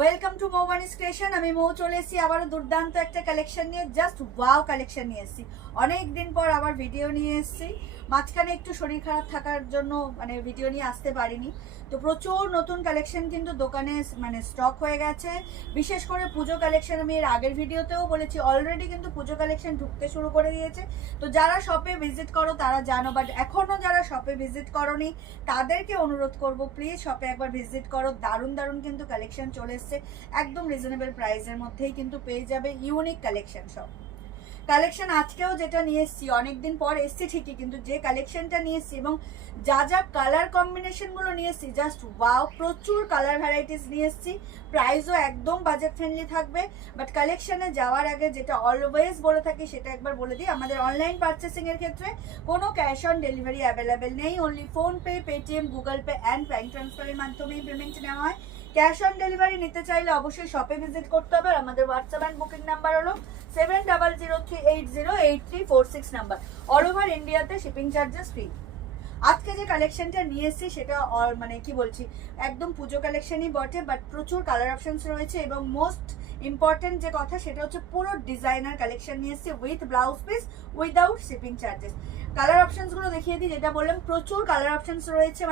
Welcome to মৌবানিস creation. আমি মৌ চলে এসেছি আবারও দুর্দান্ত একটা কালেকশন নিয়ে, জাস্ট ওয়াও কালেকশন নিয়ে এসেছি। অনেক দিন পর আবার ভিডিও নিয়ে এসেছি। মাঝখানে একটু শরীর খারাপ থাকার জন্য ভিডিও নিয়ে আসতে পারিনি। তো প্রচুর নতুন কালেকশন কিন্তু দোকানে স্টক হয়ে গেছে, বিশেষ করে পুজো কালেকশন। আমি এর আগের ভিডিওতেও বলেছি অলরেডি কিন্তু পুজো কালেকশন ঢুকতে শুরু করে দিয়েছে। তো যারা শপে ভিজিট করো তারা জানো, বাট এখনও যারা শপে ভিজিট করোনি তাদেরকে অনুরোধ করব, প্লিজ শপে একবার ভিজিট করো। দারুণ দারুণ কিন্তু কালেকশন চলে এসছে, একদম রিজনেবল প্রাইসের মধ্যেই কিন্তু পেয়ে যাবে ইউনিক কালেকশন সব। কালেকশন আজকেও যেটা নিয়ে এসেছি, অনেকদিন পর এসছি ঠিকই, কিন্তু যে কালেকশনটা নিয়ে এসেছি এবং যা যা কালার কম্বিনেশনগুলো নিয়ে এসেছি, জাস্ট ওয়াও। প্রচুর কালার ভ্যারাইটিস নিয়ে এসেছি, প্রাইসও একদম বাজেট ফ্রেন্ডলি থাকবে। বাট কালেকশনে যাওয়ার আগে যেটা অলওয়েজ বলে থাকি সেটা একবার বলে দিই, আমাদের অনলাইন পারচেসিংয়ের ক্ষেত্রে কোনো ক্যাশ অন ডেলিভারি অ্যাভেলেবেল নেই। Only PhonePe, Paytm, Google pay and bank ট্রান্সফারের মাধ্যমেই পেমেন্ট নেওয়া হয়। ক্যাশ অন ডেলিভারি নিতে চাইলে অবশ্যই শপে ভিজিট করতে হবে। আর আমাদের হোয়াটসঅ্যাপ অ্যান্ড বুকিং নাম্বার হলো 7003808346 নাম্বার। অল ওভার ইন্ডিয়াতে শিপিং চার্জেস ফ্রি। আজকে যে কালেকশনটা নিয়ে এসেছি সেটা কি বলছি, একদম পুজো কালেকশনই বটে, বাট প্রচুর কালার অপশনস রয়েছে এবং মোস্ট ইম্পর্টেন্ট যে কথা সেটা হচ্ছে পুরো ডিজাইনার কালেকশন নিয়ে এসেছি with blouse piece, without shipping charges. Colour অপশনসগুলো দেখিয়ে দিই। যেটা বললাম প্রচুর কালার অপশনস রয়েছে,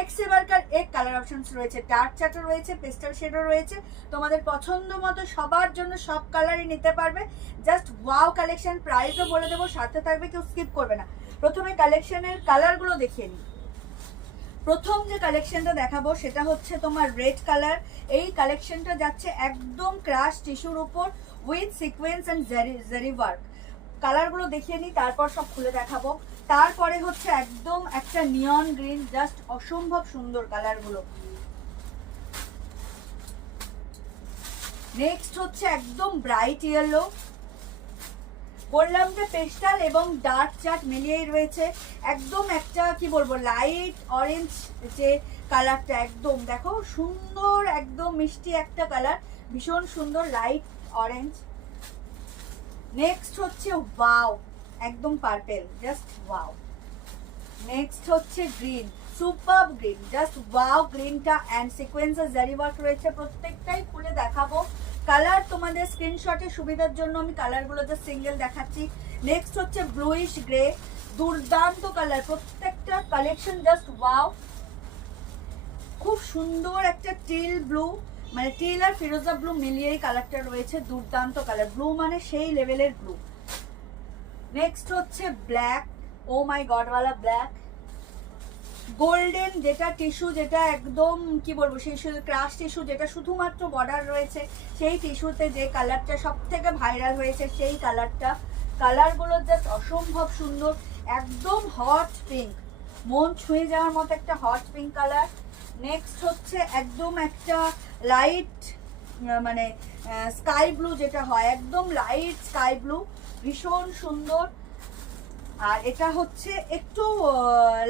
এক সেবারকার এক কালার অপশনস রয়েছে, ডার্ক চ্যাটও রয়েছে, পেস্টাল শেডও রয়েছে। তোমাদের পছন্দ মতো সবার জন্য সব কালারই নিতে পারবে। Just wow collection. প্রাইসও বলে দেবো, সাথে থাকবে, কেউ স্কিপ করবে না। প্রথমে কালেকশনের কালারগুলো দেখিয়ে নিই। প্রথম যে কালেকশনটা দেখাবো সেটা হচ্ছে তোমার রেড কালার। এই কালেকশনটা যাচ্ছে একদম ক্রাশ টিস্যুর উপর with sequence and zari work. কালারগুলো দেখিয়ে নিই, তারপর সব খুলে দেখাবো। তারপরে হচ্ছে একদম একটা নিয়ন গ্রিন, জাস্ট অসম্ভব সুন্দর কালারগুলো। নেক্সট হচ্ছে একদম ব্রাইট ইয়েলো। বললাম যে পেস্টাল এবং ডার্ক চার্ট মিলিয়েই রয়েছে। একদম একটা কি বলবো, লাইট অরেঞ্জ যে কালারটা, একদম দেখো সুন্দর, একদম মিষ্টি একটা কালার, ভীষণ সুন্দর লাইট অরেঞ্জ। নেক্সট হচ্ছে ওয়াও, একদম পার্পেল, জাস্ট ওয়াও। নেক্সট হচ্ছে green, super green, just wow গ্রিনটা। অ্যান্ড সিকোয়েন্সের জারি ওয়ার্ক রয়েছে, প্রত্যেকটাই খুলে দেখাবো। কালার তোমাদের স্ক্রিনশটের সুবিধার জন্য আমি কালারগুলো জাস্ট সিঙ্গেল দেখাচ্ছি। নেক্সট হচ্ছে ব্লুইশ গ্রে, দুর্দান্ত কালার, প্রত্যেকটা কালেকশন জাস্ট ওয়াও। খুব সুন্দর একটা টিল ব্লু, টিল আর ফিরোজা ব্লু মিলিয়েই কালারটা রয়েছে, দুর্দান্ত কালার। ব্লু সেই লেভেলের ব্লু। নেক্সট হচ্ছে ব্ল্যাক, ও মাই গড ওয়ালা ব্ল্যাক। গোল্ডেন যেটা টিস্যু, যেটা একদম কি বলবো, সেই ক্রাশ টিস্যু, যেটা শুধুমাত্র বর্ডার রয়েছে, সেই টিস্যুতে যে কালারটা সব থেকে ভাইরাল হয়েছে সেই কালারটা। কালারগুলো জাস্ট অসম্ভব সুন্দর, একদম হট পিঙ্ক, মন ছুঁয়ে যাওয়ার মতো একটা হট পিঙ্ক কালার। নেক্সট হচ্ছে একদম একটা লাইট স্কাই ব্লু, যেটা হয় একদম লাইট স্কাই ব্লু, ভীষণ সুন্দর। আর এটা হচ্ছে একটু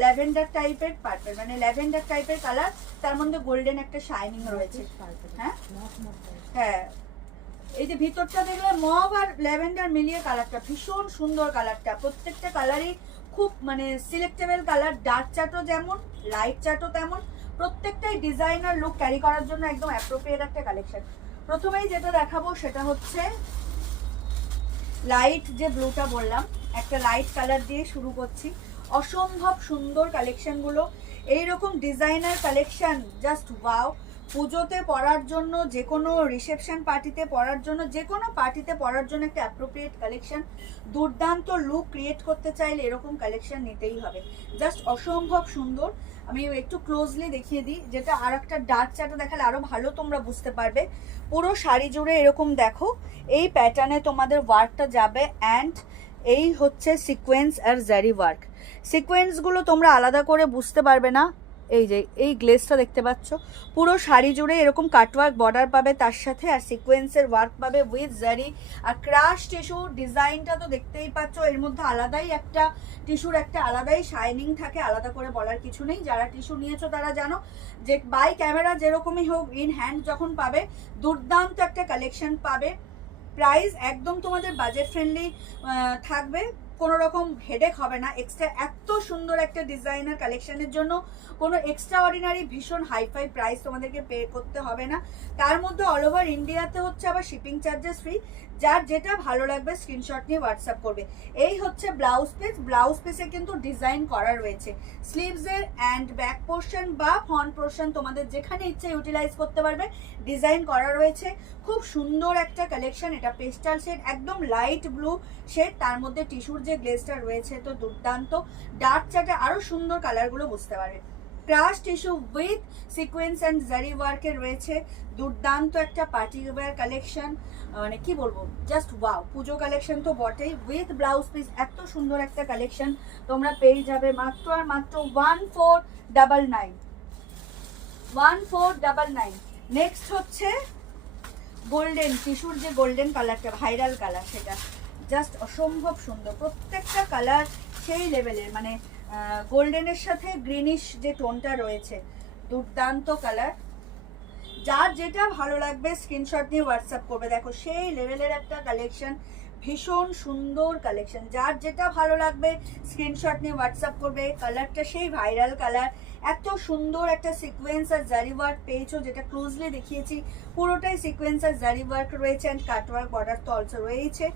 ল্যাভেন্ডার টাইপের পার্পল, ল্যাভেন্ডার টাইপের কালার, তার মধ্যে গোল্ডেন একটা শাইনিং রয়েছে। হ্যাঁ হ্যাঁ, এই যে ভিতরটা দেখলে মভ আর ল্যাভেন্ডার মিলিয়ে কালারটা, ভীষণ সুন্দর কালারটা। প্রত্যেকটা কালারই খুব সিলেক্টেবল কালার, ডার্ক চাটও যেমন, লাইট চাটও তেমন, প্রত্যেকটাই ডিজাইনার লুক ক্যারি করার জন্য একদম অ্যাপ্রোপ্রিয়েট একটা কালেকশন। প্রথমেই যেটা দেখাবো সেটা হচ্ছে লাইট যে ব্লুটা বললাম, একটা লাইট কালার দিয়ে শুরু করছি। অসম্ভব সুন্দর কালেকশনগুলো, এইরকম ডিজাইনার কালেকশন জাস্ট ওয়াও। পুজোতে পরার জন্য, যে কোনো রিসেপশন পার্টিতে পরার জন্য, যে কোনো পার্টিতে পরার জন্য একটা অ্যাপ্রোপ্রিয়েট কালেকশন। দুর্দান্ত লুক ক্রিয়েট করতে চাইলে এরকম কালেকশন নিতেই হবে, জাস্ট অসম্ভব সুন্দর। আমি একটু ক্লোজলি দেখিয়ে দিই, যেটা আর একটা ডার্ক চার্টে দেখালে আরো ভালো তোমরা বুঝতে পারবে। পুরো শাড়ি জুড়ে এরকম দেখো এই প্যাটার্নে তোমাদের ওয়ার্কটা যাবে। অ্যান্ড এই হচ্ছে সিকোয়েন্স আর জারি ওয়ার্ক। সিকোয়েন্সগুলো তোমরা আলাদা করে বুঝতে পারবে না, এই যে এই গ্লেসটা দেখতে পাচ্ছ, পুরো শাড়ি জুড়ে এরকম কাটওয়ার্ক বর্ডার পাবে তার সাথে, আর সিকোয়েন্সের ওয়ার্ক পাবে উইথ জারি। আর ক্রাশ টিস্যু ডিজাইনটা তো দেখতেই পাচ্ছ, এর মধ্যে আলাদাই একটা টিস্যুর একটা আলাদাই শাইনিং থাকে, আলাদা করে বলার কিছু নেই। যারা টিস্যু নিয়েছো তারা জানো যে বাই ক্যামেরা যেরকমই হোক, ইন হ্যান্ড যখন পাবে দুর্দান্ত একটা কালেকশন পাবে। প্রাইস একদম তোমাদের বাজেট ফ্রেন্ডলি থাকবে, কোনো রকম হেডেক হবে না। এক্সট্রা এত সুন্দর একটা ডিজাইনার কালেকশনের জন্য কোনো এক্সট্রা অর্ডিনারি ভীষণ হাইফাই প্রাইস তোমাদেরকে পে করতে হবে না। তার মধ্যে অল ওভার ইন্ডিয়াতে হচ্ছে আবার শিপিং চার্জেস ফ্রি। যার যেটা ভালো লাগবে স্ক্রিনশট নিয়ে হোয়াটসঅ্যাপ করবে। এই হচ্ছে ব্লাউজ পিস। ব্লাউজ পিসে কিন্তু ডিজাইন করা রয়েছে স্লিভসের অ্যান্ড ব্যাক পোর্শন বা ফ্রন্ট পোর্শন তোমাদের যেখানে ইচ্ছে ইউটিলাইজ করতে পারবে, ডিজাইন করা রয়েছে। খুব সুন্দর একটা কালেকশন। এটা পেস্টাল শেড, একদম লাইট ব্লু শেড, তার মধ্যে টিস্যুর যে গ্লেজটা রয়েছে তো দুর্দান্ত। ডার্ক চার্টে আরো সুন্দর কালারগুলো বুঝতে পারবে। Crush tissue with sequence and zari ওয়ার্কে রয়েছে, দুর্দান্ত একটা পার্টি ওয়্যার কালেকশন। মানে কি বলবো, জাস্ট ওয়াও। পুজো কালেকশন তো বটেই, উইথ ব্লাউজ পিস এত সুন্দর একটা কালেকশন তোমরা পেয়ে যাবে মাত্র আর মাত্র 1499। 1499। নেক্সট হচ্ছে গোল্ডেন টিস্যুর যে গোল্ডেন কালারটা ভাইরাল কালার, সেটা জাস্ট অসম্ভব সুন্দর। প্রত্যেকটা কালার সেই লেভেলের, মানে গোল্ডেনের সাথে গ্রিনিশ যে টোনটা রয়েছে, দুর্দান্ত কালার। যার যেটা ভালো লাগবে স্ক্রিনশট নিয়ে হোয়াটসঅ্যাপ করবে। দেখো সেই লেভেলের একটা কালেকশন, ভীষণ সুন্দর কালেকশন। যার যেটা ভালো লাগবে স্ক্রিনশট নিয়ে হোয়াটসঅ্যাপ করবে। কালারটা সেই ভাইরাল কালার। এত সুন্দর একটা সিকোয়েন্স আর জারি ওয়ার্ক পেয়েছো, যেটা ক্লোজলি দেখিয়েছি পুরোটাই সিকোয়েন্স আর জারি ওয়ার্ক রয়েছে, অ্যান্ড কাটওয়ার্ক বর্ডার তো অলসো রয়েছে।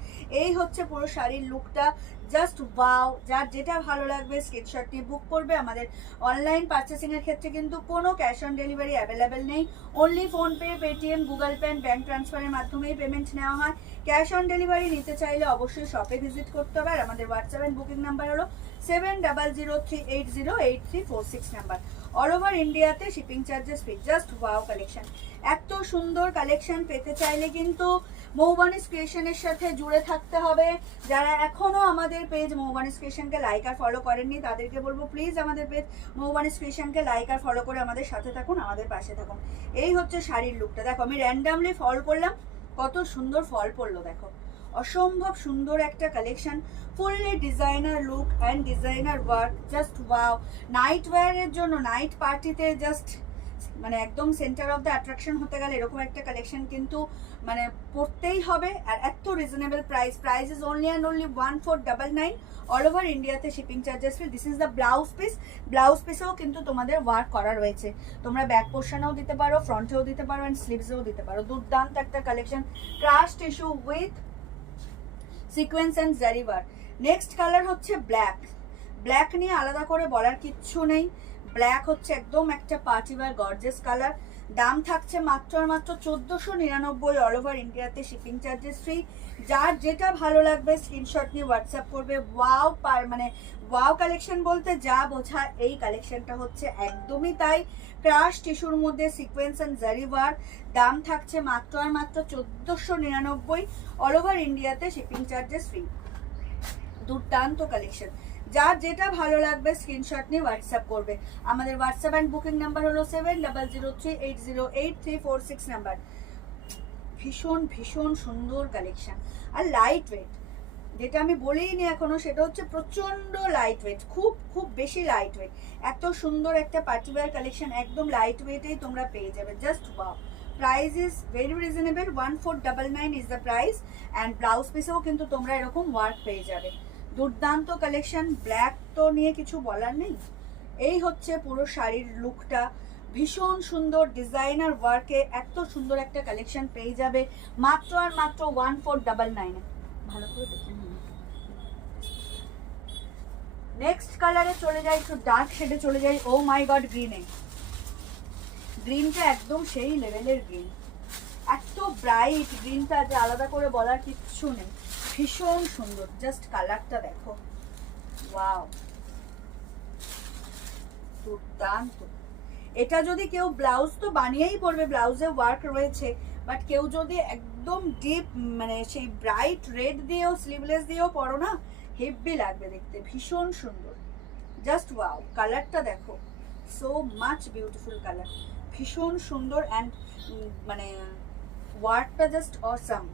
এই হচ্ছে পুরো শাড়ির লুকটা, জাস্ট ওয়াও। যার যেটা ভালো লাগবে স্ক্রিনশট নিয়ে বুক করবে। আমাদের অনলাইন পারচেসিং এর ক্ষেত্রে কিন্তু কোনো ক্যাশ অন ডেলিভারি অ্যাভেলেবেল নেই। Only PhonePe, Paytm, Google pay, bank ট্রান্সফারের মাধ্যমেই পেমেন্ট নেওয়া হয়। ক্যাশ অন ডেলিভারি নিতে চাইলে অবশ্যই শপে ভিজিট করতে হবে। আর আমাদের হোয়াটসঅ্যাপ এন্ড বুকিং নাম্বার হলো 7003808346 নাম্বার। অল ওভার ইন্ডিয়াতে shipping charges free. Just wow collection. এত সুন্দর কালেকশন পেতে চাইলে কিন্তু মৌবানিস ক্রিয়েশনের সাথে জুড়ে থাকতে হবে। যারা এখনো আমাদের পেজ মৌবানিস ক্রিয়েশনকে লাইক আর ফলো করেননি, তাদেরকে বলবো প্লিজ আমাদের পেজ মৌবানিস ক্রিয়েশনকে লাইক আর ফলো করে আমাদের সাথে থাকুন, আমাদের পাশে থাকুন। এই হচ্ছে শাড়ির লুকটা। দেখো আমি র্যান্ডামলি ফল করলাম, কত সুন্দর ফল পড়লো দেখো। অসম্ভব সুন্দর একটা collection, fully designer look and designer work, just wow. Night ওয়্যারের জন্য, নাইট পার্টিতে জাস্ট মানে একদম সেন্টার অফ দ্য অ্যাট্রাকশন হতে গেলে এরকম একটা কালেকশন কিন্তু মানে পড়তেই হবে। আর এত reasonable price. Price is only and only 1499। All over ইন্ডিয়াতে shipping charges free. This is the blouse piece. Blouse পিসেও কিন্তু তোমাদের ওয়ার্ক করা রয়েছে। তোমরা ব্যাক পোর্শনেও দিতে পারো, ফ্রন্টেও দিতে পারো, অ্যান্ড স্লিভসেও দিতে পারো। দুর্দান্ত একটা collection. Crush tissue with sequence and zari work. Next colour হচ্ছে ব্ল্যাক। ব্ল্যাক নিয়ে আলাদা করে বলার কিচ্ছু নেই। ব্ল্যাক হচ্ছে একদম একটা পার্টি ওয়্যার গর্জিয়াস কালার। দাম থাকছে মাত্র আর মাত্র 1499। অল ওভার ইন্ডিয়াতে শিপিং চার্জেস ফ্রি। যার যেটা ভালো লাগবে স্ক্রিনশট নিয়ে হোয়াটসঅ্যাপ করবে। ওয়াও, মানে ওয়াও কালেকশন বলতে যা বোঝায় এই কালেকশনটা হচ্ছে একদমই তাই। ক্রাশ টিস্যুর মধ্যে সিকোয়েন্স অ্যান্ড জারি ওয়ার্ক। দাম থাকছে মাত্র আর মাত্র 1499। অল ওভার ইন্ডিয়াতে শিপিং চার্জেস ফ্রি। দুর্দান্ত কালেকশন। যার যেটা ভালো লাগবে স্ক্রিনশট নিয়ে হোয়াটসঅ্যাপ করবে। আমাদের হোয়াটসঅ্যাপ অ্যান্ড বুকিং নাম্বার হলো 7003808346 নাম্বার। ভীষণ ভীষণ সুন্দর কালেকশন। আর লাইট ওয়েট, যেটা আমি বলিনি এখনো, সেটা হচ্ছে প্রচন্ড লাইট ওয়েট, খুব খুব বেশি লাইট ওয়েট। এত সুন্দর একটা পার্টিওয়্যার কালেকশন একদম লাইট ওয়েটেই তোমরা পেয়ে যাবে। Just wow. Price is very reasonable. 1499 is the price. And blouse পিসেও কিন্তু তোমরা এরকম ওয়ার্ক পেয়ে যাবে। দুর্দান্ত কালেকশন। ব্ল্যাক তো নিয়ে কিছু বলার নেই। এই হচ্ছে পুরো শাড়ির লুকটা, ভীষণ সুন্দর ডিজাইনার ওয়ার্কে এত সুন্দর একটা কালেকশন পেয়ে যাবে মাত্র আর মাত্র 1499। ভালো করে দেখে নিন। নেক্সট কালারে চলে যাই, একটু ডার্ক শেডে চলে যাই। ও মাই গড, গ্রিনে। গ্রিনটা একদম সেই লেভেলের গ্রিন, এত ব্রাইট গ্রিনটা যে আলাদা করে বলার কিচ্ছু নেই। ভীষণ সুন্দর, জাস্ট কালারটা দেখো। ওয়াও, দুর্দান্ত। এটা যদি কেউ, ব্লাউজ তো বানিয়েই পরবে, ব্লাউজে ওয়ার্ক রয়েছে, বাট কেউ যদি একদম ডিপ মানে সেই ব্রাইট রেড দিয়েও স্লিভলেস দিয়েও পরো না, হেভি লাগবে দেখতে। ভীষণ সুন্দর, জাস্ট ওয়াও। কালারটা দেখো, সো মাচ বিউটিফুল কালার, ভীষণ সুন্দর। অ্যান্ড মানে ওয়ার্কটা জাস্ট অসাম।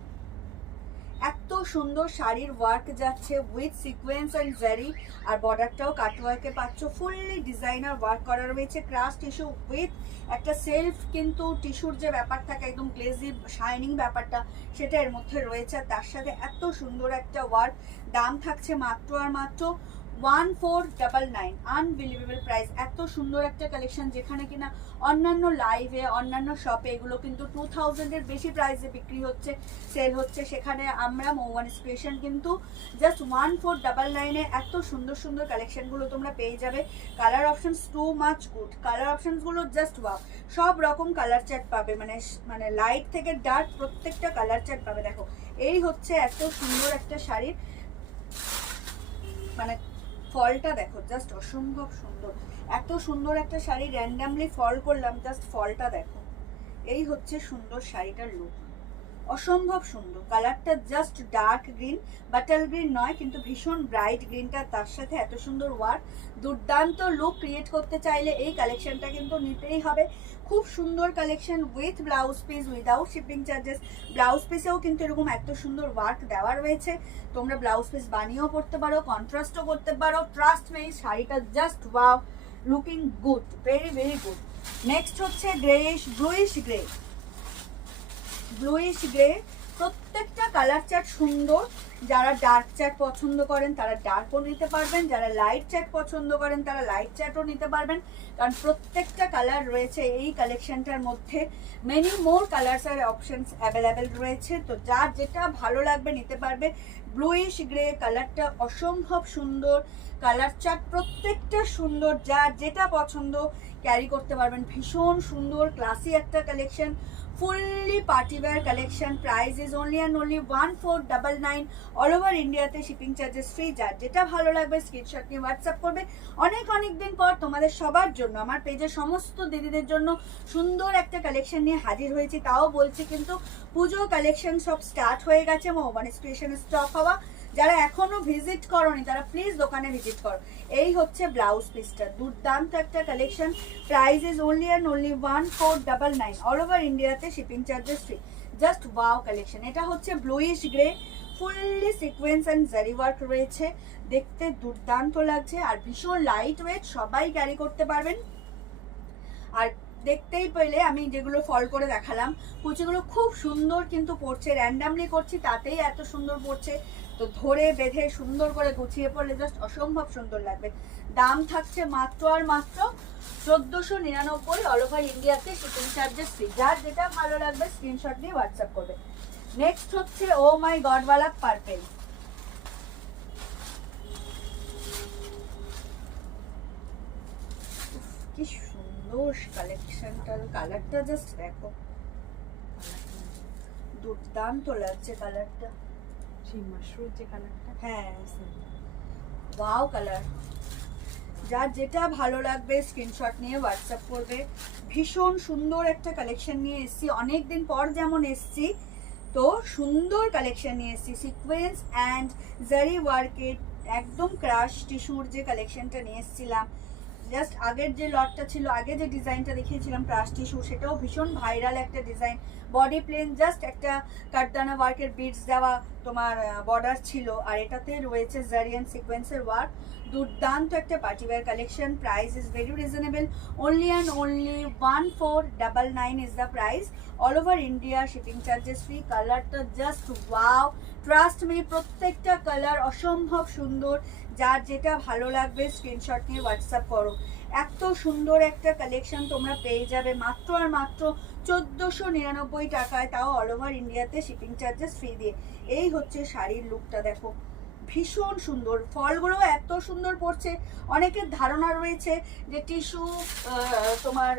এত সুন্দর শাড়ির ওয়ার্ক যাচ্ছে উইথ সিকোয়েন্স অ্যান্ড জারি, আর বর্ডারটাও কাটওয়ার্কে পাচ্ছ, ফুললি ডিজাইনার ওয়ার্ক করা রয়েছে, ক্রাশ টিস্যু উইথ একটা সেলফ কিন্তু টিস্যুর যে ব্যাপার থাকে একদম গ্লেজি শাইনিং ব্যাপারটা সেটা এর মধ্যে রয়েছে, আর তার সাথে এত সুন্দর একটা ওয়ার্ক। দাম থাকছে মাত্র আর মাত্র 1499, আনবিলিভেবল প্রাইস। এত সুন্দর একটা কালেকশন যেখানে কিনা অন্যান্য লাইভে অন্যান্য শপে এগুলো কিন্তু 2000-এর বেশি প্রাইসে বিক্রি হচ্ছে, সেল হচ্ছে, সেখানে আমরা মৌবানিস ক্রিয়েশন কিন্তু জাস্ট 1499-এ এত সুন্দর সুন্দর কালেকশনগুলো তোমরা পেয়ে যাবে। Colour options too much good, colour অপশনসগুলো জাস্ট ওয়াও, সব রকম কালার চার্ট পাবে, মানে লাইট থেকে ডার্ক প্রত্যেকটা কালার চার্ট পাবে। দেখো এই হচ্ছে এত সুন্দর একটা শাড়ির মানে ফলটা দেখো, জাস্ট অসম্ভব সুন্দর, এত সুন্দর একটা শাড়ি র্যান্ডামলি ফল করলাম, জাস্ট ফলটা দেখো। এই হচ্ছে সুন্দর শাড়িটার লুক, অসম্ভব সুন্দর। কালারটা জাস্ট ডার্ক গ্রিন, বাটাল গ্রিন নয় কিন্তু ভীষণ ব্রাইট গ্রিনটা, তার সাথে এত সুন্দর ওয়ার্ক, দুর্দান্ত লুক ক্রিয়েট করতে চাইলে এই কালেকশনটা কিন্তু নিতেই হবে। খুব সুন্দর collection with blouse piece, without shipping charges. Blouse পিসেও কিন্তু এরকম এত সুন্দর ওয়ার্ক দেওয়া রয়েছে, তোমরা ব্লাউজ পিস বানিয়েও পরতে পারো, কন্ট্রাস্টও করতে পারো। ট্রাস্ট মি, শাড়িটা just wow, looking good, very very good. Next হচ্ছে greyish bluish grey, bluish grey, প্রত্যেকটা কালার চার্ট সুন্দর। যারা ডার্ক চার্ট পছন্দ করেন তারা ডার্কও নিতে পারবেন, যারা লাইট চার্ট পছন্দ করেন তারা লাইট চার্টও নিতে পারবেন, কারণ প্রত্যেকটা কালার রয়েছে এই কালেকশনটার মধ্যে। মেনি মোর কালার্স আর অপশনস অ্যাভেলেবেল রয়েছে, তো যার যেটা ভালো লাগবে নিতে পারবে। ব্লুইশ গ্রে কালারটা অসম্ভব সুন্দর, কালার চার্ট প্রত্যেকটা সুন্দর, যার যেটা পছন্দ ক্যারি করতে পারবেন। ভীষণ সুন্দর ক্লাসি একটা collection, fully party wear collection. Price is only and only 1499, all over ইন্ডিয়াতে শিপিং চার্জেস ফ্রি। যার যেটা ভালো লাগবে স্ক্রিনশট নিয়ে হোয়াটসঅ্যাপ করবে। অনেক দিন পর তোমাদের সবার জন্য, আমার পেজের সমস্ত দিদিদের জন্য সুন্দর একটা কালেকশন নিয়ে হাজির হয়েছি, তাও বলছি কিন্তু পুজো কালেকশন সব স্টার্ট হয়ে গেছে, মৌবানিস ক্রিয়েশনের স্টক হওয়া। যারা এখনো ভিজিট করোনি তারা প্লিজ দোকানে ভিজিট করো। এই হচ্ছে ব্লাউজ পিসটা, দুর্দান্ত একটা collection. Price is only and only 1499, all over ইন্ডিয়াতে shipping charges free. Just wow collection. এটা হচ্ছে bluish grey, fully sequins and zari work রয়েছে, দেখতে দুর্দান্ত লাগছে, আর ভীষণ লাইট ওয়েট, সবাই ক্যারি করতে পারবেন। আর দেখতেই পেলে আমি যেগুলো ফল করে দেখালাম, কুচিগুলো খুব সুন্দর কিন্তু পড়ছে, র্যান্ডামলি করছি তাতেই এত সুন্দর পড়ছে, তো ধরে বেঁধে সুন্দর করে গুছিয়ে পড়লে জাস্ট অসম্ভব সুন্দর লাগবে। দাম থাকছে মাত্র আর মাত্র 1499, অল ওভার ইন্ডিয়াতে শিপিং চার্জেস ফ্রি। যার যেটা ভালো লাগবে স্ক্রিনশট দিয়ে হোয়াটসঅ্যাপ করবে। নেক্সট হচ্ছে ও মাই গড ওয়ালা পার্পেল, কি সুন্দর কালেকশনটার কালারটা জাস্ট দেখো, দুর্দান্ত লাগছে কালারটা, সেই মাশরুম যে কালারটা, হ্যাঁ ওয়াও কালার। যার যেটা ভালো লাগবে স্ক্রিনশট নিয়ে হোয়াটসঅ্যাপ করবে। ভীষণ সুন্দর একটা কালেকশন নিয়ে এসেছি, অনেকদিন পর যেমন এসেছি, তো সুন্দর কালেকশন নিয়ে এসেছি। সিকোয়েন্স অ্যান্ড জারি ওয়ার্কের একদম ক্রাশ টিস্যুর যে কালেকশনটা নিয়ে এসেছিলাম, জাস্ট আগের যে লটটা ছিল, আগে যে ডিজাইনটা দেখিয়েছিলাম ক্রাশ টিস্যু, সেটাও ভীষণ ভাইরাল একটা ডিজাইন। বডি প্লেন, জাস্ট একটা কাটদানা ওয়ার্কের বিটস দেওয়া তোমার বর্ডার ছিল, আর এটাতে রয়েছে জারি অ্যান্ড সিকোয়েন্সের ওয়ার্ক। দুর্দান্ত একটা party wear collection. Price is very reasonable, only and only 1499 is the price, all over India shipping charges free. কালারটা জাস্ট ওয়াও, ট্রাস্ট মি, প্রত্যেকটা কালার অসম্ভব সুন্দর। যার যেটা ভালো লাগবে স্ক্রিনশট নিয়ে হোয়াটসঅ্যাপ করো। এত সুন্দর একটা কালেকশন তোমরা পেয়ে যাবে মাত্র আর মাত্র 1499 টাকায়, তাও অল ওভার ইন্ডিয়াতে শিপিং চার্জেস ফ্রি দিয়ে। এই হচ্ছে শাড়ির লুকটা দেখো, ভীষণ সুন্দর, ফলগুলো এত সুন্দর পড়ছে। অনেকের ধারণা রয়েছে যে টিস্যু তোমার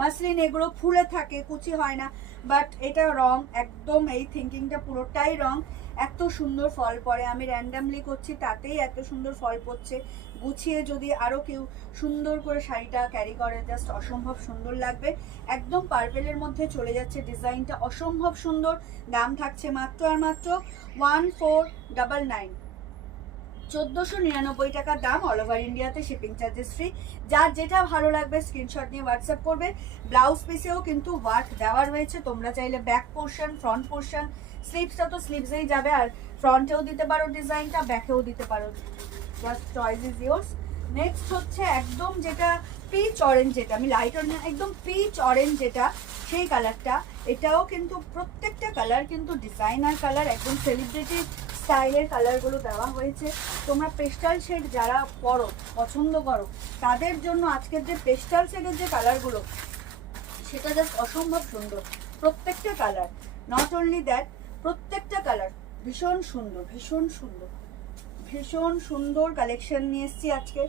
মাসলিন এগুলো ফুলে থাকে, কুচি হয় না, বাট এটা রং, একদম এই থিঙ্কিংটা পুরোটাই রং। এত সুন্দর ফল পড়ে, আমি র্যান্ডামলি করছি তাতেই এত সুন্দর ফল পড়ছে। গুছিয়ে যদি আরও কেউ সুন্দর করে শাড়িটা ক্যারি করে, জাস্ট অসম্ভব সুন্দর লাগবে। একদম পার্পেলের মধ্যে চলে যাচ্ছে ডিজাইনটা, অসম্ভব সুন্দর। দাম থাকছে মাত্র আর মাত্র 1499, 1499 টাকা দাম, অল ওভার ইন্ডিয়াতে শিপিং চার্জেস ফ্রি। যার যেটা ভালো লাগবে স্ক্রিনশট নিয়ে হোয়াটসঅ্যাপ করবে। ব্লাউজ পিসেও কিন্তু ওয়ার্ক দেওয়া রয়েছে, তোমরা চাইলে ব্যাক পোর্শন, ফ্রন্ট পোর্শন, স্লিভসটা তো স্লিভসেই যাবে, আর ফ্রন্টেও দিতে পারো ডিজাইনটা, ব্যাকেও দিতে পারো, just choice is yours. Next হচ্ছে একদম যেটা পিচ অরেঞ্জ, যেটা আমি লাইট অরেঞ্জ, একদম পিচ অরেঞ্জ যেটা, সেই কালারটা। এটাও কিন্তু প্রত্যেকটা কালার কিন্তু ডিজাইনার কালার, একদম সেলিব্রিটি স্টাইলের কালারগুলো দেওয়া হয়েছে। তোমরা পেস্টাল শেড যারা পরো, পছন্দ করো, তাদের জন্য আজকের যে পেস্টাল শেডের যে কালারগুলো, সেটা জাস্ট অসম্ভব সুন্দর প্রত্যেকটা কালার। নট অনলি দ্যাট, প্রত্যেকটা কালার ভীষণ সুন্দর, ভীষণ সুন্দর, ভীষণ সুন্দর কালেকশন নিয়ে এসেছি আজকে।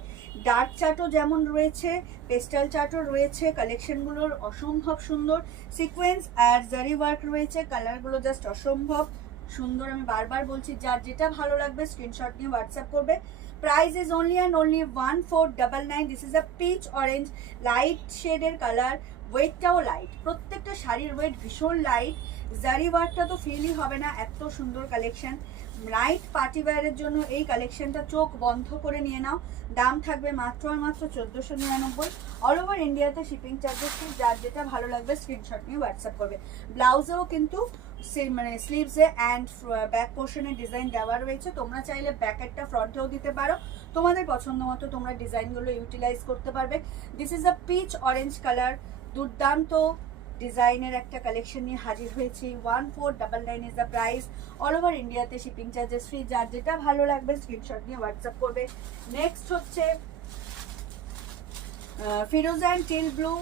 ডার্ক চার্টও যেমন রয়েছে, পেস্টাল চার্টও রয়েছে, কালেকশনগুলোর অসম্ভব সুন্দর। সিকোয়েন্স আর জারি ওয়ার্ক রয়েছে, কালারগুলো জাস্ট অসম্ভব সুন্দর। আমি বারবার বলছি, যার যেটা ভালো লাগবে স্ক্রিনশট নিয়ে হোয়াটসঅ্যাপ করবে। Price is only and only 1499। This is a peach orange light শেডের কালার, ওয়েটটাও লাইট, প্রত্যেকটা শাড়ির ওয়েট ভীষণ লাইট। জারি ওয়ার্কটা তো ফিলই হবে না, এত সুন্দর কালেকশন। নাইট পার্টি ওয়্যারের জন্য এই কালেকশনটা চোখ বন্ধ করে নিয়ে নাও। দাম থাকবে মাত্র আর মাত্র 1499। অল ওভার ইন্ডিয়াতে শিপিং চার্জেস ফ্রি। যার যেটা ভালো লাগবে স্ক্রিনশট নিয়ে হোয়াটসঅ্যাপ করবে। ব্লাউজেও কিন্তু মানে স্লিভসে অ্যান্ড ব্যাক পোর্শনের ডিজাইন দেওয়া রয়েছে, তোমরা চাইলে ব্যাকেটটা ফ্রন্টেও দিতে পারো, তোমাদের পছন্দ মতো তোমরা ডিজাইনগুলো ইউটিলাইজ করতে পারবে। This is a peach orange colour, দুর্দান্ত ডিজাইনের একটা কালেকশন নিয়ে হাজির হয়েছি। 1499 is the price. All over ইন্ডিয়াতে শিপিং চার্জেস ফ্রি। যার যেটা ভালো লাগবে স্ক্রিনশট নিয়ে হোয়াটসঅ্যাপ করবে। নেক্সট হচ্ছে ফিরোজা অ্যান্ড টিল ব্লু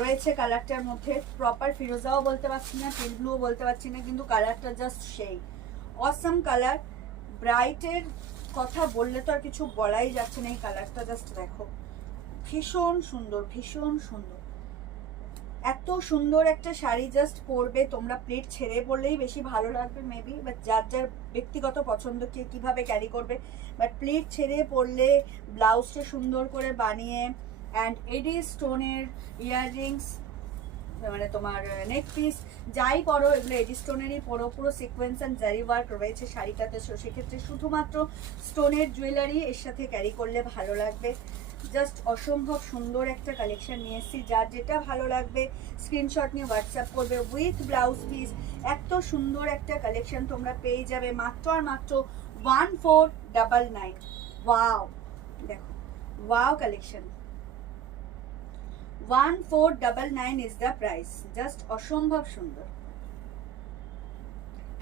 রয়েছে কালারটার মধ্যে। প্রপার ফিরোজাও বলতে পারছি না, টিল ব্লুও বলতে পারছি না, কিন্তু কালারটা জাস্ট সেই অসাম কালার। ব্রাইটের কথা বললে তো আর কিছু বলাই যাচ্ছে না, এই কালারটা জাস্ট দেখো, ভীষণ সুন্দর, ভীষণ সুন্দর। এত সুন্দর একটা শাড়ি জাস্ট পরবে তোমরা, প্লেট ছেড়ে পরলেই বেশি ভালো লাগবে মেবি, বাট যার যার ব্যক্তিগত পছন্দ কে কীভাবে ক্যারি করবে। বাট প্লেট ছেড়ে পরলে ব্লাউজটা সুন্দর করে বানিয়ে, অ্যান্ড এডি স্টোনের ইয়াররিংস, মানে তোমার নেক পিস যাই পরো, এগুলো এডি স্টোনেরই পরো। পুরো সিকোয়েন্স অ্যান্ড জারি ওয়ার্ক রয়েছে শাড়িটাতে, সেক্ষেত্রে শুধুমাত্র স্টোনের জুয়েলারি এর সাথে ক্যারি করলে ভালো লাগবে। জাস্ট অসম্ভব সুন্দর একটা কালেকশন নিয়ে এসেছি। যার যেটা ভালো লাগবে স্ক্রিনশট নিয়ে হোয়াটসঅ্যাপ করবে উইথ ব্লাউজ পিস। এত সুন্দর একটা কালেকশন তোমরা পেয়ে যাবে মাত্র আর মাত্র 1499। ওয়াও, দেখো wow collection. 1499 is the price. Just অসম্ভব সুন্দর।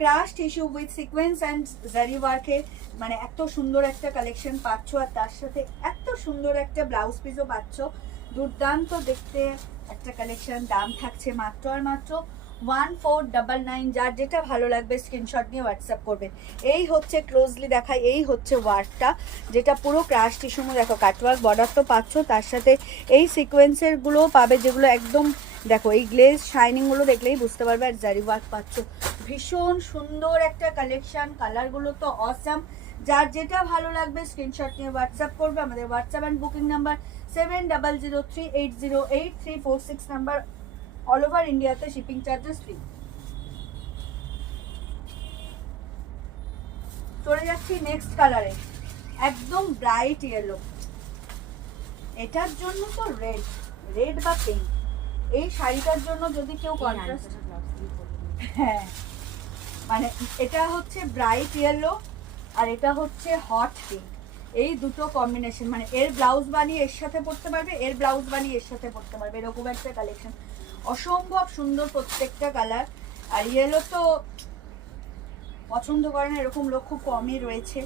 Crush tissue with sequence and zari ওয়ার্কে, মানে এত সুন্দর একটা কালেকশন পাচ্ছ, আর তার সাথে এত সুন্দর একটা ব্লাউজ পিসও পাচ্ছ। দুর্দান্ত দেখতে একটা কালেকশন। দাম থাকছে মাত্র আর মাত্র 1499। যার যেটা ভালো লাগবে স্ক্রিনশট নিয়ে হোয়াটসঅ্যাপ করবে। এই হচ্ছে ক্লোজলি দেখাই, এই হচ্ছে ওয়ার্কটা, যেটা পুরো ক্রাশ টিস্যু। দেখো কাটওয়ার্ক বর্ডার তো পাচ্ছ, তার সাথে এই সিকোয়েন্সের গুলোও পাবে, যেগুলো একদম দেখো এই গ্লেজ শাইনিংগুলো দেখলেই বুঝতে পারবে, আর জারি ওয়ার্ক পাচ্ছ। ভীষণ সুন্দর একটা কালেকশন, কালারগুলো তো অসাম। যার যেটা ভালো লাগবে স্ক্রিনশট নিয়ে হোয়াটসঅ্যাপ করবে। আমাদের WhatsApp and booking number 7003808346 number. All over ইন্ডিয়াতে শিপিং চার্জেস ফ্রি। চলে যাচ্ছি নেক্সট কালারে, একদম ব্রাইট ইয়েলো। এটার জন্য তো রেড, রেড বা পিঙ্ক, এই শাড়িটার জন্য যদি কেউ কন্ট্রাস্ট, হ্যাঁ মানে এটা হচ্ছে ব্রাইট ইয়েলো আর এটা হচ্ছে হট পিঙ্ক, এই দুটো কম্বিনেশন, মানে এর ব্লাউজ বানিয়ে এর সাথে পরতে পারবে, এর ব্লাউজ বানিয়ে এর সাথে পরতে পারবে, এরকম একটা কালেকশন। অসম্ভব সুন্দর প্রত্যেকটা কালার। আর ইয়েলো তো পছন্দ করে না এরকম লোক খুব কমই রয়েছে,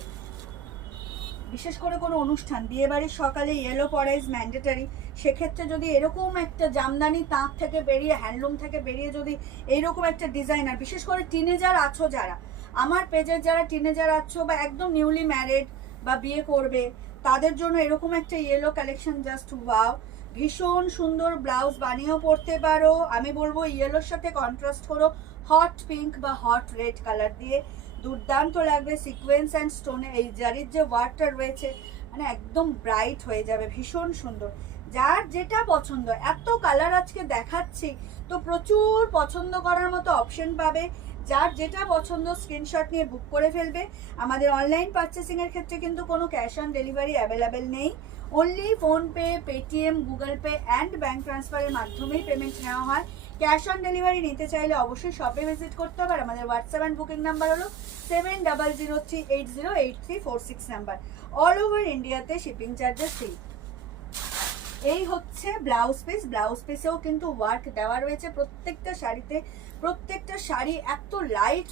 বিশেষ করে কোনো অনুষ্ঠান, বিয়ে বাড়ির সকালে ইয়েলো পরা ইজ ম্যান্ডেটারি। সেক্ষেত্রে যদি এরকম একটা জামদানি তাঁত থেকে বেরিয়ে, হ্যান্ডলুম থেকে বেরিয়ে যদি এইরকম একটা ডিজাইনার, বিশেষ করে টিনেজার আছো যারা, আমার পেজের যারা টিনেজার আছো বা একদম নিউলি ম্যারিড বা বিয়ে করবে, তাদের জন্য এরকম একটা ইয়েলো কালেকশন জাস্ট ওয়াও। ভীষণ সুন্দর, ব্লাউজ বানিয়েও পরতে পারো। আমি বলবো ইয়েলোর সাথে কন্ট্রাস্ট করো হট পিঙ্ক বা হট রেড কালার দিয়ে, দুর্দান্ত লাগবে। সিকোয়েন্স অ্যান্ড স্টোনে এই জারির যে ওয়ার্কটা রয়েছে, মানে একদম ব্রাইট হয়ে যাবে, ভীষণ সুন্দর। যার যেটা পছন্দ, এত কালার আজকে দেখাচ্ছি তো প্রচুর পছন্দ করার মতো অপশন পাবে। যার যেটা পছন্দ স্ক্রিনশট নিয়ে বুক করে ফেলবে। আমাদের অনলাইন পারচেসিংয়ের ক্ষেত্রে কিন্তু কোনো ক্যাশ অন ডেলিভারি অ্যাভেলেবেল নেই, only PhonePe, Paytm, Google pay and bank ট্রান্সফারের মাধ্যমেই পেমেন্ট নেওয়া হয়। ক্যাশ অন ডেলিভারি নিতে চাইলে অবশ্যই শপে ভিজিট করতে হবে। আর আমাদের হোয়াটসঅ্যাপ অ্যান্ড বুকিং নাম্বার হলো 7003808346 নাম্বার। অল ওভার ইন্ডিয়াতে শিপিং চার্জেস ফ্রি। এই হচ্ছে ব্লাউজ পিস। ব্লাউজ পিসেও কিন্তু ওয়ার্ক দেওয়া রয়েছে প্রত্যেকটা শাড়িতে। প্রত্যেকটা শাড়ি এত লাইট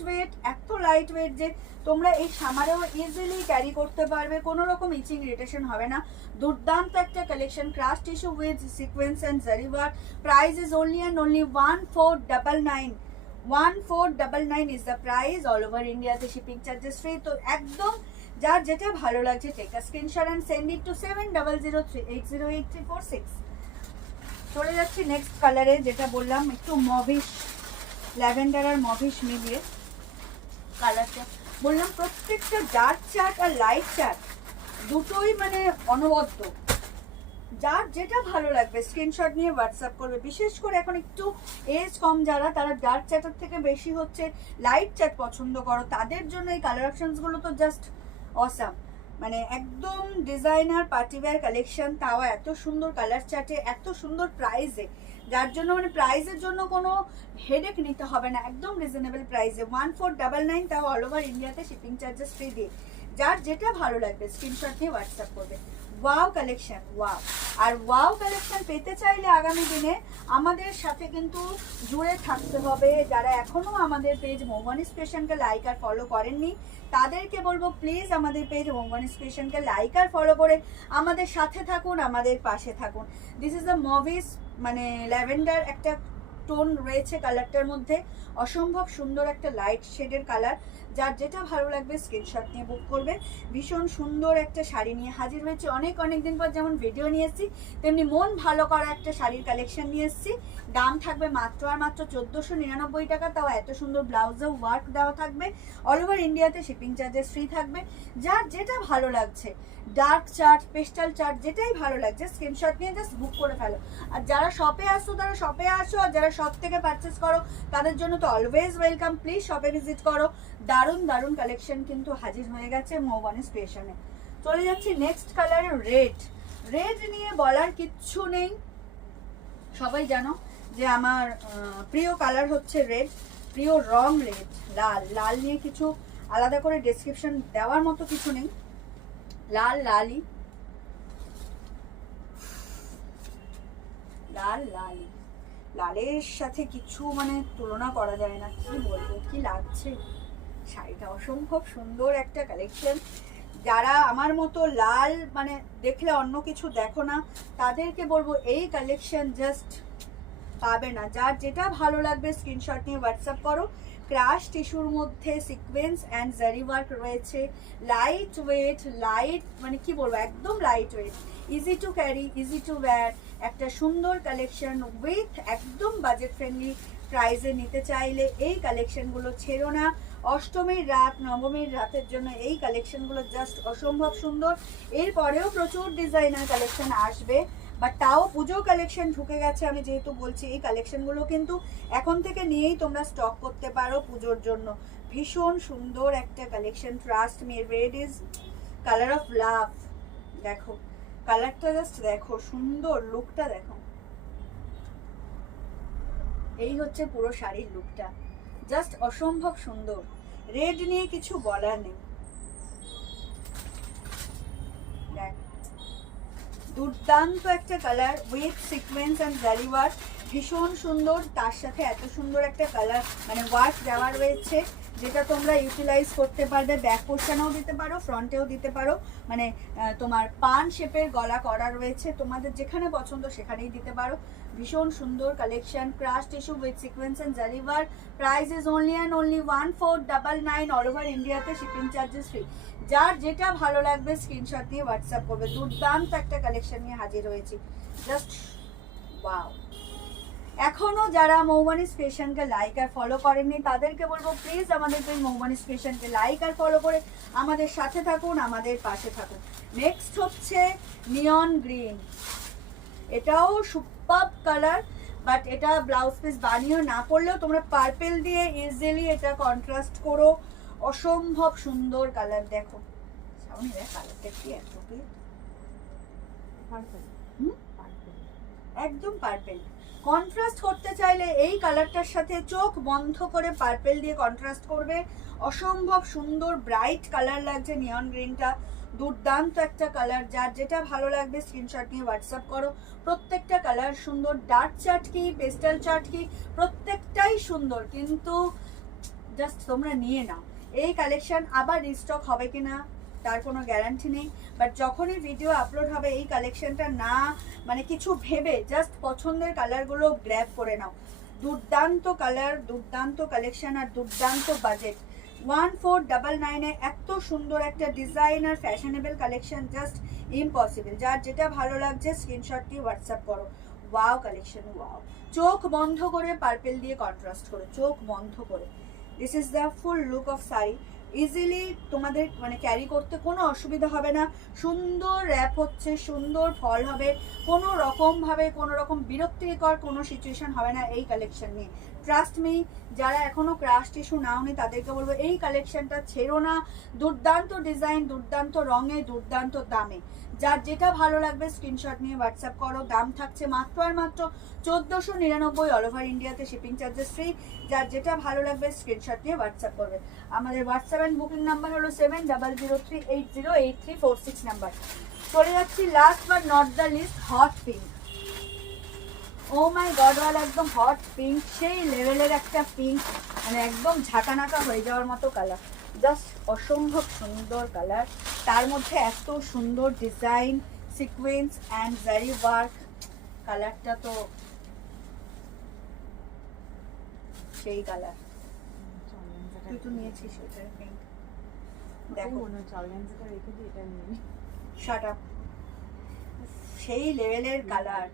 ওয়েট যে তোমরা এই সামারেও ইজিলি ক্যারি করতে পারবে, কোনো রকম ইচিং ইরিটেশন হবে না। দুর্দান্ত একটা collection, crush tissue with sequence and zari work. Price is only and only 1499। 1499 is the price. All over ইন্ডিয়াতে শিপিং চার্জেস ফ্রি। তো একদম যার যেটা ভালো লাগছে take a screenshot and send it to 7003808346। চলে যাচ্ছি নেক্সট কালারে, যেটা বললাম একটু মভিশ, ল্যাভেন্ডার আর মভিশ মিলিয়ে কালারটা বললাম। প্রত্যেকটা ডার্ক চার্ট আর লাইট চার্ট দুটোই মানে অনবদ্য। যার যেটা ভালো লাগবে স্ক্রিনশট নিয়ে হোয়াটসঅ্যাপ করবে। বিশেষ করে এখন একটু এজ কম যারা, তারা ডার্ক চার্টের থেকে বেশি হচ্ছে লাইট চার্ট পছন্দ করো, তাদের জন্য এই কালার অপশনসগুলো তো জাস্ট অসাম। মানে একদম ডিজাইনার পার্টিওয়্যার কালেকশন, তাও এত সুন্দর কালার চার্টে, এত সুন্দর প্রাইসে, যার জন্য মানে প্রাইসের জন্য কোনো হেডেক নিতে হবে না, একদম রিজনেবল প্রাইসে। 1499, তাও অল ওভার ইন্ডিয়াতে শিপিং চার্জেস ফ্রি দিয়ে। যার যেটা ভালো লাগবে স্ক্রিনশট নিয়ে হোয়াটসঅ্যাপ করবে। Wow collection, wow. আর ওয়াও কালেকশন পেতে চাইলে আগামী দিনে আমাদের সাথে কিন্তু জুড়ে থাকতে হবে। যারা এখনো আমাদের পেজ মৌবনিস ফ্যাশনকে লাইক আর ফলো করেননি, তাদেরকে বলবো প্লিজ আমাদের পেজ মৌবনিস ফ্যাশনকে লাইক আর ফলো করে আমাদের সাথে থাকুন, আমাদের পাশে থাকুন। দিস ইজ দ্য মভিস, মানে ল্যাভেন্ডার একটা টোন রয়েছে কালারটার মধ্যে, অসম্ভব সুন্দর একটা লাইট শেডের কালার। যার যেটা ভালো লাগবে স্ক্রিনশট নিয়ে বুক করবে। ভীষণ সুন্দর একটা শাড়ি নিয়ে হাজির হয়েছে, অনেক দিন পর যেমন ভিডিও নিয়ে এসেছি, তেমনি মন ভালো করা একটা শাড়ির কালেকশন নিয়ে এসেছি। দাম থাকবে মাত্র আর মাত্র 1499 টাকা, তাও এত সুন্দর ব্লাউজেও ওয়ার্ক দেওয়া থাকবে। অল ওভার ইন্ডিয়াতে শিপিং চার্জেস ফ্রি থাকবে। যার যেটা ভালো লাগছে, ডার্ক চার্ট, পেস্টাল চার্ট, যেটাই ভালো লাগছে স্ক্রিনশট নিয়ে জাস্ট বুক করে ফেলো। আর যারা শপে আসো তারা শপে আসো, আর যারা শপ থেকে পারচেস করো তাদের জন্য তো অলওয়েজ ওয়েলকাম। প্লিজ শপে ভিজিট করো। দারুণ কালেকশন কিন্তু হাজির হয়ে গেছে মৌবনিস ফ্যাশনে। চলে যাচ্ছি নেক্সট কালার, রেড। রেড নিয়ে বলার কিচ্ছু নেই, সবাই জানো যে আমার প্রিয় কালার হচ্ছে রেড, প্রিয় রং রেড। লাল নিয়ে কিছু আলাদা করে ডেসক্রিপশন দেওয়ার মতো কিছু নেই, লালই লালের সাথে কিছু মানে তুলনা করা যায় না। কি বলবো, কি লাগছে শাড়িটা, অসম্ভব সুন্দর একটা কালেকশন। যারা আমার মতো লাল মানে দেখলে অন্য কিছু দেখো না, তাদেরকে বলবো এই কালেকশন জাস্ট পাবে না। যার যেটা ভালো লাগবে স্ক্রিনশট নিয়ে হোয়াটসঅ্যাপ করো। ক্রাশ টিস্যুর মধ্যে সিকোয়েন্স অ্যান্ড জারি ওয়ার্ক রয়েছে, লাইট ওয়েট, মানে কি বলবো, একদম light weight, easy to carry, easy to wire, একটা সুন্দর কালেকশন উইথ একদম বাজেট ফ্রেন্ডলি প্রাইসে নিতে চাইলে এই কালেকশনগুলো ছেড়ো না। অষ্টমীর রাত, নবমীর রাতের জন্য এই কালেকশনগুলো জাস্ট অসম্ভব সুন্দর। এরপরেও প্রচুর ডিজাইনার কালেকশন আসবে, বাট তাও পুজো কালেকশন ঢুকে গেছে। আমি যেহেতু বলছি, এই কালেকশনগুলো কিন্তু এখন থেকে নিয়েই তোমরা স্টক করতে পারো পুজোর জন্য। ভীষণ সুন্দর একটা collection, trust me. Red is colour of love. দেখো কালারটা জাস্ট দেখো, সুন্দর লুকটা দেখো। এই হচ্ছে পুরো শাড়ির লুকটা, জাস্ট অসম্ভব সুন্দর। রেড নিয়ে কিছু বলার নেই। দেখ, দুর্দান্ত একটা colour with sequence and zari work, ভীষণ সুন্দর। তার সাথে এত সুন্দর একটা কালার মানে ওয়ার্ক দেওয়া রয়েছে, যেটা তোমরা ইউটিলাইজ করতে পারবে। ব্যাক পোর্শনেও দিতে পারো, ফ্রন্টেও দিতে পারো। মানে তোমার পান শেপের গলা করা রয়েছে, তোমাদের যেখানে পছন্দ সেখানেই দিতে পারো। ভীষণ সুন্দর collection, crush tissue with sequence and zari work. Price is only and only 1499। All over ইন্ডিয়াতে শিপিং চার্জেস ফ্রি। যার যেটা ভালো লাগবে স্ক্রিনশট দিয়ে হোয়াটসঅ্যাপ করবে। দুর্দান্ত একটা কালেকশন নিয়ে হাজির হয়েছি, জাস্ট ওয়াও। এখনো যারা মৌবনিস ফ্যাশনকে লাইক আর ফলো করেননি, তাদেরকে বলবো প্লিজ আমাদের এই মৌবনিস ফ্যাশনকে লাইক আর ফলো করে আমাদের সাথে থাকুন, আমাদের পাশে থাকুন। নেক্সট হচ্ছে নিয়ন গ্রিন। এটাও সুপার কালার, বাট এটা ব্লাউজ পিস বানিয়েও না পরলেও তোমরা পার্পেল দিয়ে ইজিলি এটা কন্ট্রাস্ট করো। অসম্ভব সুন্দর কালার। দেখো সামনে কালারটা কি অ্যাপ্রোপ্রিয়েট, পার্পল। হুম, পার্পল একদম পার্পেল। কন্ট্রাস্ট করতে চাইলে এই কালারটার সাথে চোখ বন্ধ করে পার্পেল দিয়ে কন্ট্রাস্ট করবে। অসম্ভব সুন্দর ব্রাইট কালার লাগছে নিয়ন গ্রিনটা, দুর্দান্ত একটা কালার। যার যেটা ভালো লাগবে স্ক্রিনশট নিয়ে হোয়াটসঅ্যাপ করো। প্রত্যেকটা কালার সুন্দর, ডার্ক চার্ট কি পেস্টাল চার্ট কি প্রত্যেকটাই সুন্দর, কিন্তু জাস্ট তোমরা নিয়ে নাও। এই কালেকশন আবার রিস্টক হবে কিনা তার কোনো গ্যারান্টি নেই, বাট যখনই ভিডিও আপলোড হবে এই কালেকশনটা না মানে কিছু ভেবে জাস্ট পছন্দের কালারগুলো গ্র্যাব করে নাও। দুর্দান্ত কালার, দুর্দান্ত কালেকশন আর দুর্দান্ত বাজেট। 1499-এ এত সুন্দর একটা designer fashionable collection just impossible. যার যেটা ভালো লাগছে স্ক্রিনশট দিয়ে হোয়াটসঅ্যাপ করো। Wow collection, wow. চোখ বন্ধ করে পার্পেল দিয়ে কন্ট্রাস্ট করে, চোখ বন্ধ করে। This is the full look of sari. Easily তোমাদের মানে ক্যারি করতে কোনো অসুবিধা হবে না। সুন্দর র্যাপ হচ্ছে, সুন্দর ফল হবে, কোনো রকমভাবে কোনো রকম বিরক্তিকর কোনো সিচুয়েশন হবে না এই কালেকশন নিয়ে। ট্রাস্ট মি, যারা এখনো ক্রাশ টিস্যু নাওনি তাদেরকে বলবো এই কালেকশনটা ছেড়ো না। দুর্দান্ত ডিজাইন, দুর্দান্ত রঙে, দুর্দান্ত দামে। যার যেটা ভালো লাগবে স্ক্রিনশট নিয়ে হোয়াটসঅ্যাপ করো। দাম থাকছে মাত্র আর মাত্র 1499, অল ওভার ইন্ডিয়াতে শিপিং চার্জেস ফ্রি। যার যেটা ভালো লাগবে স্ক্রিনশট নিয়ে হোয়াটসঅ্যাপ করবে। আমাদের হোয়াটসঅ্যাপ অ্যান্ড বুকিং নাম্বার হলো 7003808346 নাম্বার। চলে যাচ্ছি last but not the least, hot pink. Oh my god, ওয়াল একদম হট পিঙ্ক, সেই লেভেলের একটা পিঙ্ক, মানে একদম ঝাঁকানাকা হয়ে যাওয়ার মতো কালার। জাস্ট অসম্ভব সুন্দর কালার, তার মধ্যে এত সুন্দর design, sequence and zari work. কালারটা তো সেই কালার। তুই তো নিয়েছিস ওটা পিঙ্ক, দেখো মনে হচ্ছে অর্গানজাটা রেখে দিই, এটা নিয়ে নিই। শাট আপ, সেই লেভেলের কালার।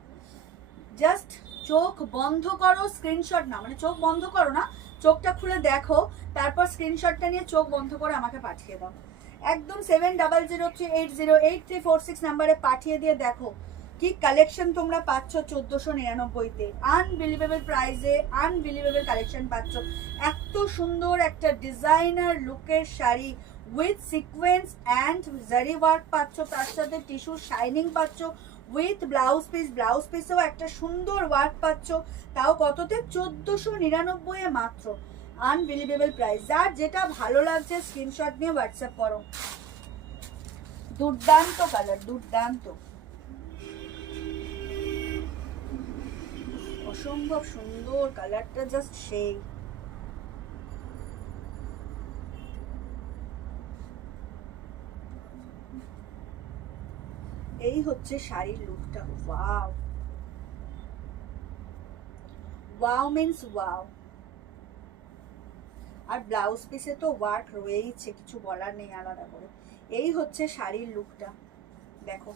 জাস্ট চোখ বন্ধ করো, স্ক্রিনশট না মানে চোখ বন্ধ করো না, চোখটা খুলে দেখো, তারপর স্ক্রিনশটটা নিয়ে চোখ বন্ধ করে আমাকে পাঠিয়ে দাও। একদম 7003808346 নাম্বারে পাঠিয়ে দিয়ে দেখো কি কালেকশন তোমরা পাচ্ছ 1499-তে। আনবিলিভেবল প্রাইসে আনবিলিভেবল কালেকশন পাচ্ছ। এত সুন্দর একটা ডিজাইনার লুকের sari with sequence and zari work পাচ্ছ, তার সাথে টিস্যু শাইনিং পাচ্ছ উইথ ব্লাউজ পিস। ব্লাউজ পিসেও একটা সুন্দর ওয়ার্ক পাচ্ছ, তাও কততে 1499-এ মাত্র। Unbelievable price. যার যেটা ভালো লাগছে স্ক্রিনশট নিয়ে হোয়াটসঅ্যাপ করো। দুর্দান্ত কালার, দুর্দান্ত, অসম্ভব সুন্দর কালারটা, জাস্ট সেই। এই হচ্ছে শাড়ির লুকটা। Wow, wow means wow. আর ব্লাউজ পিসে তো ওয়ার্ক রয়েইছে, কিছু বলার নেই আলাদা করে। এই হচ্ছে শাড়ির লুকটা, দেখো।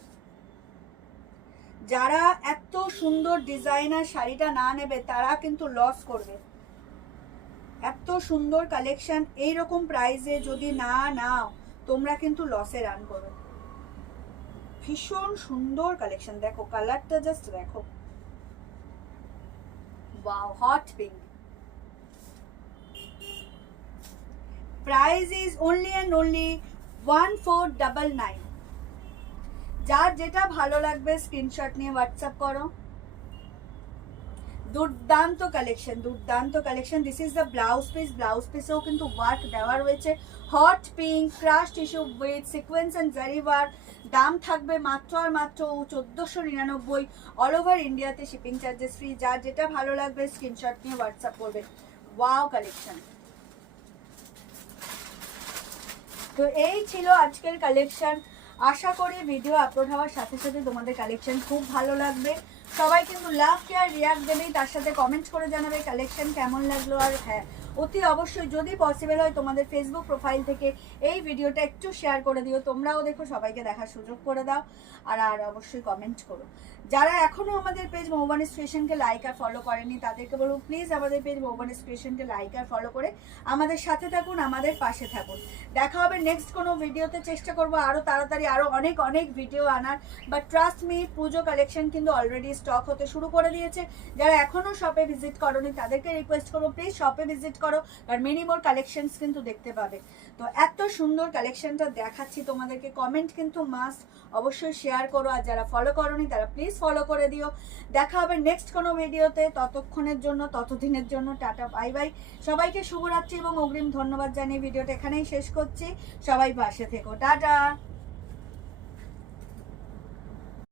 যারা এত সুন্দর ডিজাইনার শাড়িটা না নেবে তারা কিন্তু লস করবে। এত সুন্দর কালেকশন এইরকম প্রাইসে যদি না নাও তোমরা কিন্তু লসে রান করবে। ভীষণ সুন্দর কালেকশন, দেখো কালারটা জাস্ট দেখো। Wow, hot pink. Price is only and only 1499। যার যেটা ভালো লাগবে স্ক্রিনশট নিয়ে হোয়াটসঅ্যাপ করো। দুর্দান্ত কালেকশন, দুর্দান্ত collection. This is the blouse piece. Blouse পিসেও কিন্তু ওয়ার্ক দেওয়া রয়েছে। Hot pink, crush tissue with sequence and zari work. দাম থাকবে মাত্র আর মাত্র 1499, অল ওভার ইন্ডিয়াতে শিপিং চার্জেস ফ্রি। যার যেটা ভালো লাগবে স্ক্রিনশট নিয়ে হোয়াটসঅ্যাপ করবে। Wow collection. তো এই ছিল আজকের কালেকশন। আশা করি ভিডিও আপলোড হওয়ার সাথে সাথে তোমাদের কালেকশন খুব ভালো লাগবে। সবাই কিন্তু লাভ কেয়ার রিয়াক্ট দেবেই, তার সাথে কমেন্ট করে জানাবে কালেকশন কেমন লাগলো। আর হ্যাঁ, অতি অবশ্যই যদি পসিবল হয় তোমাদের ফেসবুক প্রোফাইল থেকে এই ভিডিওটা একটু শেয়ার করে দিও, তোমরাও দেখো, সবাইকে দেখার সুযোগ করে দাও। আর আর অবশ্যই কমেন্ট করো। যারা এখনো আমাদের পেজ মৌবানি স্টেশনকে লাইক আর ফলো করেনি তাদেরকে বলবো প্লিজ আমাদের পেজ মৌবানি স্টেশনকে লাইক আর ফলো করে আমাদের সাথে থাকুন, আমাদের পাশে থাকুন। দেখা হবে নেক্সট কোনো ভিডিওতে। চেষ্টা করবো আরও তাড়াতাড়ি আরও অনেক অনেক ভিডিও আনার, but trust me Puja collection কিন্তু অলরেডি স্টক হতে শুরু করে দিয়েছে। যারা এখনো শপে ভিজিট করোনি তাদেরকে রিকোয়েস্ট করবো প্লিজ শপে ভিজিট করো, আর মেনি মোর কালেকশনস কিন্তু দেখতে পাবে। তো এত সুন্দর কালেকশনটা দেখাচ্ছি তোমাদেরকে, কমেন্ট কিন্তু মাস্ট অবশ্যই শেয়ার করো, আর যারা ফলো করোনি তারা প্লিজ ফলো করে দিও। দেখা হবে নেক্সট কোনো ভিডিওতে, ততক্ষণের জন্য ততদিনের জন্য টাটা বাই বাই। সবাইকে শুভরাত্রি এবং অগ্রিম ধন্যবাদ জানিয়ে ভিডিওটা এখানেই শেষ করছি। সবাই পাশে থেকো, টাটা।